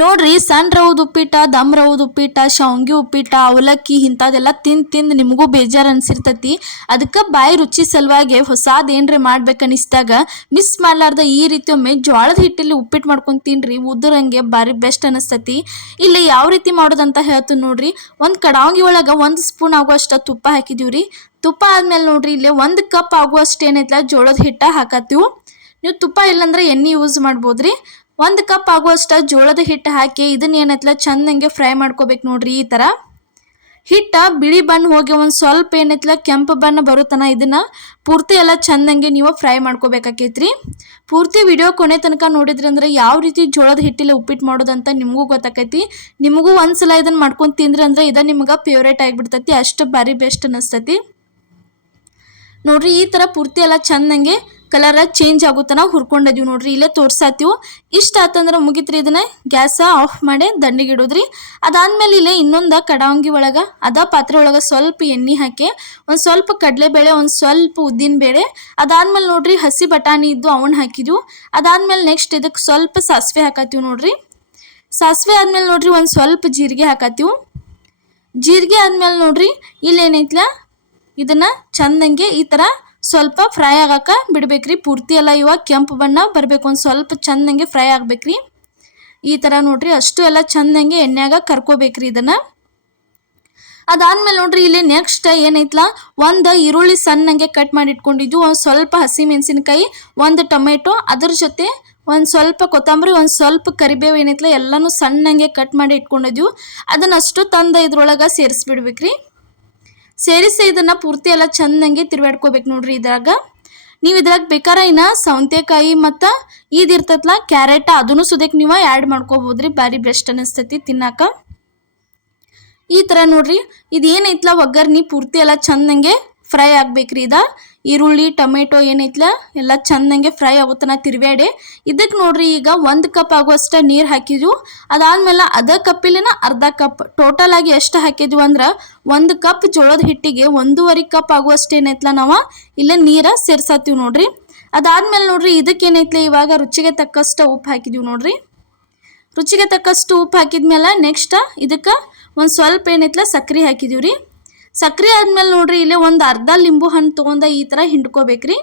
ನೋಡ್ರಿ ಸಣ್ಣ ರವದ ಉಪ್ಪಿಟ್ಟ, ದಮ್ ರವದ ಉಪ್ಪಿಟ್ಟ, ಶಾವ್ಗಿ ಉಪ್ಪಿಟ್ಟ, ಅವಲಕ್ಕಿ ಇಂಥದೆಲ್ಲ ತಿಂದು ನಿಮಗೂ ಬೇಜಾರು ಅನ್ಸಿರ್ತತಿ. ಅದಕ್ಕೆ ಬಾಯಿ ರುಚಿ ಸಲುವಾಗಿ ಹೊಸಾದ್ ಏನ್ರಿ ಮಾಡ್ಬೇಕನ್ನಿಸ್ದಾಗ ಮಿಸ್ ಮಾಡ್ಲಾರ್ದ ಈ ರೀತಿ ಒಮ್ಮೆ ಜೋಳದ ಹಿಟ್ಟಲ್ಲಿ ಉಪ್ಪಿಟ್ಟು ಮಾಡ್ಕೊಂಡು ತಿನ್ರಿ. ಉದುರಂಗೆ ಭಾರಿ ಬೆಸ್ಟ್ ಅನಿಸ್ತತಿ. ಇಲ್ಲಿ ಯಾವ ರೀತಿ ಮಾಡೋದಂತ ಹೇಳ್ತೀನಿ ನೋಡ್ರಿ. ಒಂದು ಕಡಾಂಗಿ ಒಳಗೆ 1 ಸ್ಪೂನ್ ಆಗುವಷ್ಟು ತುಪ್ಪ ಹಾಕಿದೀವ್ರಿ. ತುಪ್ಪ ಆದ್ಮೇಲೆ ನೋಡ್ರಿ ಇಲ್ಲಿ 1 ಕಪ್ ಆಗುವಷ್ಟು ಏನೈತಲ್ಲ ಜೋಳದ ಹಿಟ್ಟ ಹಾಕತ್ತೀವಿ. ನೀವು ತುಪ್ಪ ಇಲ್ಲಾಂದ್ರೆ ಎಣ್ಣೆ ಯೂಸ್ ಮಾಡ್ಬೋದ್ರಿ. 1 ಕಪ್ ಆಗುವಷ್ಟು ಜೋಳದ ಹಿಟ್ಟು ಹಾಕಿ ಇದನ್ನ ಏನೈತಲ್ಲ ಚಂದಂಗೆ ಫ್ರೈ ಮಾಡ್ಕೋಬೇಕು ನೋಡ್ರಿ. ಈ ಥರ ಹಿಟ್ಟ ಬಿಳಿ ಬಣ್ಣ ಹೋಗಿ ಒಂದು ಸ್ವಲ್ಪ ಏನೈತಲ್ಲ ಕೆಂಪು ಬಣ್ಣ ಬರುತ್ತನ ಇದನ್ನ ಪೂರ್ತಿ ಎಲ್ಲ ಚಂದಂಗೆ ನೀವು ಫ್ರೈ ಮಾಡ್ಕೋಬೇಕಾಕೈತ್ರಿ. ಪೂರ್ತಿ ವಿಡಿಯೋ ಕೊನೆ ತನಕ ನೋಡಿದ್ರಿ ಅಂದ್ರೆ ಯಾವ ರೀತಿ ಜೋಳದ ಹಿಟ್ಟಿಲ್ಲ ಉಪ್ಪಿಟ್ಟು ಮಾಡೋದಂತ ನಿಮಗೂ ಗೊತ್ತಾಕೈತಿ. ನಿಮಗೂ ಒಂದ್ಸಲ ಇದನ್ನ ಮಾಡ್ಕೊಂಡು ತಿಂದ್ರಿ ಅಂದ್ರೆ ಇದು ನಿಮ್ಗೆ ಫೇವ್ರೇಟ್ ಆಗಿಬಿಡ್ತೈತಿ. ಅಷ್ಟು ಭಾರಿ ಬೆಸ್ಟ್ ಅನ್ನಿಸ್ತೈತಿ ನೋಡ್ರಿ. ಈ ಥರ ಪೂರ್ತಿ ಎಲ್ಲ ಚಂದಂಗೆ ಕಲರ್ ಚೇಂಜ್ ಆಗುತ್ತಾನ ಹುರ್ಕೊಂಡಿದೀವಿ ನೋಡ್ರಿ. ಇಲ್ಲೇ ತೋರ್ಸಾತೀವಿ. ಇಷ್ಟ ಆತಂದ್ರೆ ಮುಗಿತ್ರಿ. ಇದನ್ನ ಗ್ಯಾಸ ಆಫ್ ಮಾಡಿ ದಂಡಿಗೆ ಇಡೋದ್ರಿ. ಅದಾದ್ಮೇಲೆ ಇಲ್ಲೇ ಇನ್ನೊಂದು ಕಡಾಂಗಿ ಒಳಗೆ ಪಾತ್ರೆ ಒಳಗೆ ಸ್ವಲ್ಪ ಎಣ್ಣೆ ಹಾಕಿ ಒಂದು ಸ್ವಲ್ಪ ಕಡಲೆಬೇಳೆ, ಒಂದು ಸ್ವಲ್ಪ ಉದ್ದಿನ ಬೇಳೆ, ಅದಾದ್ಮೇಲೆ ನೋಡ್ರಿ ಹಸಿ ಬಟಾಣಿ ಇದ್ದು ಅವನ್ನ ಹಾಕಿದ್ವು. ಅದಾದ್ಮೇಲೆ ನೆಕ್ಸ್ಟ್ ಇದಕ್ಕೆ ಸ್ವಲ್ಪ ಸಾಸಿವೆ ಹಾಕತ್ತೀವಿ ನೋಡ್ರಿ. ಸಾಸಿವೆ ಆದ್ಮೇಲೆ ನೋಡ್ರಿ ಒಂದು ಸ್ವಲ್ಪ ಜೀರಿಗೆ ಹಾಕತ್ತೀವಿ. ಜೀರಿಗೆ ಆದ್ಮೇಲೆ ನೋಡ್ರಿ ಇಲ್ಲೇನೈತ್ಲ ಇದನ್ನ ಚಂದಂಗೆ ಈ ಥರ ಸ್ವಲ್ಪ ಫ್ರೈ ಆಗಕ್ಕೆ ಬಿಡ್ಬೇಕ್ರಿ. ಪೂರ್ತಿ ಎಲ್ಲ ಇವಾಗ ಕೆಂಪು ಬಣ್ಣ ಬರಬೇಕು. ಒಂದು ಸ್ವಲ್ಪ ಚಂದಂಗೆ ಫ್ರೈ ಆಗ್ಬೇಕ್ರಿ. ಈ ಥರ ನೋಡ್ರಿ ಅಷ್ಟು ಎಲ್ಲ ಚಂದಂಗೆ ಎಣ್ಣೆಯಾಗ ಕರ್ಕೋಬೇಕ್ರಿ ಇದನ್ನು. ಅದಾದ್ಮೇಲೆ ನೋಡ್ರಿ ಇಲ್ಲಿ ನೆಕ್ಸ್ಟ್ ಏನೈತ್ಲ ಒಂದು ಈರುಳ್ಳಿ ಸಣ್ಣಂಗೆ ಕಟ್ ಮಾಡಿ ಇಟ್ಕೊಂಡಿದ್ದು, ಒಂದು ಸ್ವಲ್ಪ ಹಸಿ ಮೆಣಸಿನಕಾಯಿ, ಒಂದು ಟೊಮೆಟೊ, ಅದ್ರ ಜೊತೆ ಒಂದು ಸ್ವಲ್ಪ ಕೊತ್ತಂಬರಿ, ಒಂದು ಸ್ವಲ್ಪ ಕರಿಬೇವು ಏನೈತ್ಲ ಎಲ್ಲನೂ ಸಣ್ಣಂಗೆ ಕಟ್ ಮಾಡಿ ಇಟ್ಕೊಂಡಿದ್ವು. ಅದನ್ನಷ್ಟು ತಂದು ಇದ್ರೊಳಗೆ ಸೇರಿಸ್ಬಿಡ್ಬೇಕ್ರಿ. ಸೇರಿಸಿ ಇದನ್ನು ಪೂರ್ತಿ ಎಲ್ಲ ಚಂದಂಗೆ ತಿರುವಾಡ್ಕೋಬೇಕು ನೋಡ್ರಿ. ಇದ್ರಾಗ ನೀವು ಇದ್ರಾಗ ಬೇಕಾರೆ ಇನ್ನು ಸೌತೆಕಾಯಿ ಮತ್ತು ಇದಿರ್ತೈತಲ್ಲ ಕ್ಯಾರೆಟ್ ಅದನ್ನು ಸುದಕ್ಕೆ ನೀವು ಆ್ಯಡ್ ಮಾಡ್ಕೋಬೋದ್ರಿ. ಭಾರಿ ಬೆಸ್ಟ್ ಅನ್ನಿಸ್ತೈತಿ ತಿನ್ನಾಕ. ಈ ಥರ ನೋಡ್ರಿ ಇದೇನೈತ್ಲ ಒಗ್ಗರ್ನಿ ಪೂರ್ತಿ ಎಲ್ಲ ಚಂದಂಗೆ ಫ್ರೈ ಆಗ್ಬೇಕ್ರಿ. ಈರುಳ್ಳಿ ಟೊಮೆಟೊ ಏನೈತ್ಲ ಎಲ್ಲ ಚಂದಂಗೆ ಫ್ರೈ ಆಗುತ್ತಾನ ತಿರುವಾಡಿ. ಇದಕ್ಕೆ ನೋಡ್ರಿ ಈಗ 1 ಕಪ್ ಆಗುವಷ್ಟು ನೀರು ಹಾಕಿದ್ವು. ಅದಾದ್ಮೇಲೆ ಅದ ಕಪ್ಪಿಲಿನ ಅರ್ಧ ಕಪ್ ಟೋಟಲ್ ಆಗಿ ಎಷ್ಟು ಹಾಕಿದ್ವು ಅಂದ್ರೆ 1 ಕಪ್ ಜೋಳದ ಹಿಟ್ಟಿಗೆ 1.5 ಕಪ್ ಆಗುವಷ್ಟು ಏನೈತ್ಲ ನಾವು ಇಲ್ಲೇ ನೀರು ಸೇರ್ಸಾತೀವಿ ನೋಡ್ರಿ. ಅದಾದ್ಮೇಲೆ ನೋಡ್ರಿ ಇದಕ್ಕೆ ಏನೈತ್ಲ ಇವಾಗ ರುಚಿಗೆ ತಕ್ಕಷ್ಟು ಉಪ್ಪು ಹಾಕಿದ್ವಿ ನೋಡ್ರಿ. ರುಚಿಗೆ ತಕ್ಕಷ್ಟು ಉಪ್ಪು ಹಾಕಿದ್ಮೇಲೆ ನೆಕ್ಸ್ಟ್ ಇದಕ್ಕೆ ಒಂದು ಸ್ವಲ್ಪ ಏನೈತ್ಲ ಸಕ್ಕರೆ ಹಾಕಿದೀವಿ ರೀ. ಸಕ್ಕರೆ ಆದ್ಮೇಲೆ ನೋಡ್ರಿ ಇಲ್ಲೇ ಒಂದು ಅರ್ಧ ಲಿಂಬು ಹಣ್ಣು ತೊಗೊಂಡ ಈ ಥರ ಹಿಂಡ್ಕೋಬೇಕ್ರಿ.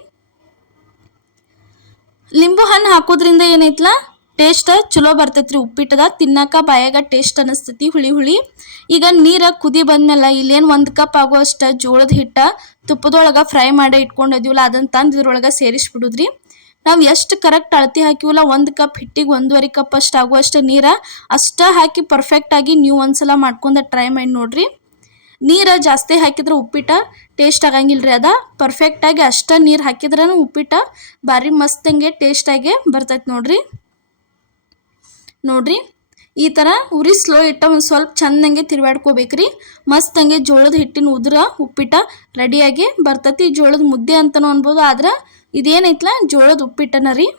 ಲಿಂಬು ಹಣ್ಣು ಹಾಕೋದ್ರಿಂದ ಏನೈತ್ಲ ಟೇಸ್ಟ್ ಚಲೋ ಬರ್ತೈತ್ರಿ. ಉಪ್ಪಿಟ್ಟದ ತಿನ್ನಾಕ ಬಾಯಾಗ ಟೇಸ್ಟ್ ಅನ್ನಿಸ್ತೈತಿ ಹುಳಿ ಹುಳಿ. ಈಗ ನೀರು ಕುದಿ ಬಂದ್ಮೇಲೆ ಇಲ್ಲೇನು 1 ಕಪ್ ಆಗುವಷ್ಟು ಜೋಳದ ಹಿಟ್ಟ ತುಪ್ಪದೊಳಗೆ ಫ್ರೈ ಮಾಡಿ ಇಟ್ಕೊಂಡಿದ್ದೀವಲ್ಲ ಅದನ್ನು ತಂದು ಇದ್ರೊಳಗೆ ಸೇರಿಸ್ಬಿಡುದ್ರಿ. ನಾವು ಎಷ್ಟು ಕರೆಕ್ಟ್ ಅಳತಿ ಹಾಕಿವಲ್ಲ 1 ಕಪ್ ಹಿಟ್ಟಿಗೆ 1.5 ಕಪ್ ಅಷ್ಟು ಆಗುವಷ್ಟು ನೀರು ಅಷ್ಟ ಹಾಕಿ ಪರ್ಫೆಕ್ಟಾಗಿ ನೀವು ಒಂದ್ಸಲ ಮಾಡ್ಕೊಂಡು ಟ್ರೈ ಮಾಡಿ ನೋಡ್ರಿ. ನೀರು ಜಾಸ್ತಿ ಹಾಕಿದ್ರೆ ಉಪ್ಪಿಟ್ಟು ಟೇಸ್ಟ್ ಆಗಂಗಿಲ್ರಿ. ಪರ್ಫೆಕ್ಟಾಗಿ ಅಷ್ಟ ನೀರು ಹಾಕಿದ್ರೆ ಉಪ್ಪಿಟ್ಟು ಭಾರಿ ಮಸ್ತಂಗೆ ಟೇಸ್ಟಾಗಿ ಬರ್ತೈತೆ ನೋಡ್ರಿ. ಈ ಥರ ಉರಿ ಸ್ಲೋ ಇಟ್ಟ ಒಂದು ಸ್ವಲ್ಪ ಚಂದಂಗೆ ತಿರುವಾಡ್ಕೋಬೇಕ್ರಿ. ಮಸ್ತಂಗೆ ಜೋಳದ ಹಿಟ್ಟಿನ ಉದುರ ಉಪ್ಪಿಟ್ಟು ರೆಡಿಯಾಗಿ ಬರ್ತೈತಿ. ಜೋಳದ ಮುದ್ದೆ ಅಂತನೂ ಅನ್ಬೋದು, ಆದ್ರೆ ಇದೇನೈತ್ಲ ಜೋಳದ ಉಪ್ಪಿಟ್ಟನ ರೀ.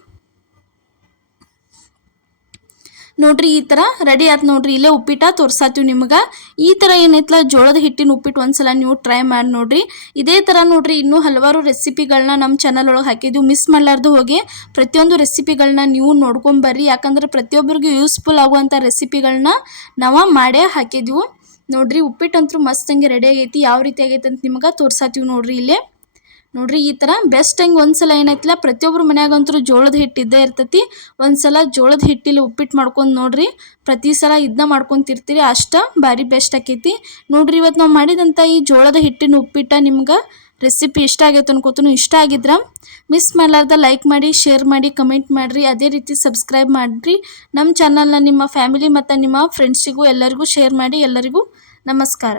ನೋಡ್ರಿ ಈ ಥರ ರೆಡಿ ಆಯ್ತು ನೋಡ್ರಿ. ಇಲ್ಲೇ ಉಪ್ಪಿಟ್ಟು ತೋರ್ಸಾತೀವಿ ನಿಮ್ಗೆ. ಈ ಥರ ಏನೈತ್ಲ ಜೋಳದ ಹಿಟ್ಟಿನ ಉಪ್ಪಿಟ್ಟು ಒಂದ್ಸಲ ನೀವು ಟ್ರೈ ಮಾಡಿ ನೋಡ್ರಿ. ಇದೇ ಥರ ನೋಡ್ರಿ ಇನ್ನೂ ಹಲವಾರು ರೆಸಿಪಿಗಳನ್ನ ನಮ್ಮ ಚಾನಲ್ ಒಳಗೆ ಹಾಕಿದ್ವಿ. ಮಿಸ್ ಮಾಡಲಾರ್ದು ಹೋಗಿ ಪ್ರತಿಯೊಂದು ರೆಸಿಪಿಗಳನ್ನ ನೀವು ನೋಡ್ಕೊಂಬರ್ರಿ. ಯಾಕಂದ್ರೆ ಪ್ರತಿಯೊಬ್ಬರಿಗೂ ಯೂಸ್ಫುಲ್ ಆಗುವಂಥ ರೆಸಿಪಿಗಳನ್ನ ನಾವು ಮಾಡೇ ಹಾಕಿದ್ವಿ ನೋಡ್ರಿ. ಉಪ್ಪಿಟ್ಟಂತೂ ಮಸ್ತಂಗೆ ರೆಡಿ ಆಗೈತಿ. ಯಾವ ರೀತಿ ಆಗೈತೆ ಅಂತ ನಿಮ್ಗೆ ತೋರ್ಸಾತೀವಿ ನೋಡ್ರಿ. ಇಲ್ಲೇ ನೋಡ್ರಿ ಈ ಥರ ಬೆಸ್ಟ್ ಹಂಗೆ ಒಂದ್ಸಲ ಏನೈತಿಲ್ಲ ಪ್ರತಿಯೊಬ್ಬರು ಮನ್ಯಾಗಂತೂ ಜೋಳದ ಹಿಟ್ಟು ಇದ್ದೇ ಇರ್ತೈತಿ. ಒಂದ್ಸಲ ಜೋಳದ ಹಿಟ್ಟಿಲ್ಲಿ ಉಪ್ಪಿಟ್ಟು ಮಾಡ್ಕೊಂಡು ನೋಡ್ರಿ. ಪ್ರತಿ ಸಲ ಇದನ್ನ ಮಾಡ್ಕೊತಿರ್ತೀರಿ. ಅಷ್ಟು ಭಾರಿ ಬೆಸ್ಟ್ ಆಕೈತಿ ನೋಡ್ರಿ. ಇವತ್ತು ನಾವು ಮಾಡಿದಂಥ ಈ ಜೋಳದ ಹಿಟ್ಟಿನ ಉಪ್ಪಿಟ್ಟು ನಿಮ್ಗೆ ರೆಸಿಪಿ ಇಷ್ಟ ಆಗೈತೆ ಅನ್ಕೋತೀನಿ. ಇಷ್ಟ ಆಗಿದ್ರೆ ಮಿಸ್ ಮಾಡಲಾರ್ದ ಲೈಕ್ ಮಾಡಿ, ಶೇರ್ ಮಾಡಿ, ಕಮೆಂಟ್ ಮಾಡಿರಿ. ಅದೇ ರೀತಿ ಸಬ್ಸ್ಕ್ರೈಬ್ ಮಾಡಿರಿ. ನಮ್ಮ ಚಾನಲ್ನ ನಿಮ್ಮ ಫ್ಯಾಮಿಲಿ ಮತ್ತು ನಿಮ್ಮ ಫ್ರೆಂಡ್ಸಿಗೂ ಎಲ್ಲರಿಗೂ ಶೇರ್ ಮಾಡಿ. ಎಲ್ಲರಿಗೂ ನಮಸ್ಕಾರ.